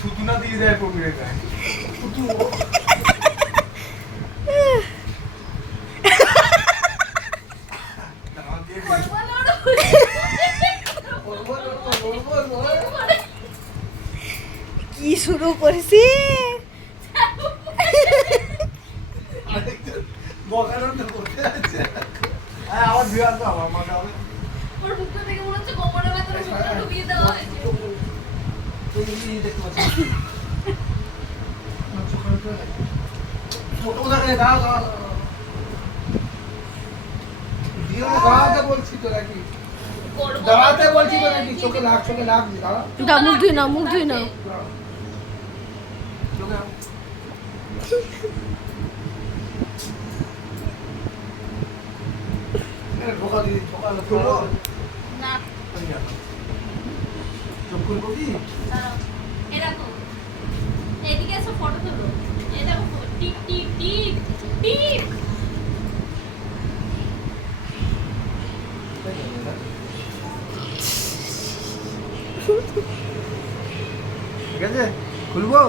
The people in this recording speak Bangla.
থুতু না দিয়ে যায় পবিরে গায়ে থুতু কি শুরু করছি বকানোর তো করতে আছে হ্যাঁ আবার দিয়ে আসবো আমার মাথা হবে ওর মুখ থেকে মনে হচ্ছে কোমরের ভেতরে মুখটা ঢুকিয়ে দেওয়া হয়েছে তুমি দেখতে পাচ্ছ ছোট দেখে দাও দাও দিয়ে দাঁড়াতে বলছি তো নাকি দাঁড়াতে বলছি তো নাকি চোখে লাগ দাঁড়া দা মুখ ধুই না মুখ ধুই না চোখে ঢোকা দিয়ে ঢোকা খুলবো না চোখ খুলবো কি দাঁড়াও এই দেখো এদিকে এসে ফটো তুলো এই দেখো টিপ টিপ টিপ টিপ ঠিক আছে খুলবো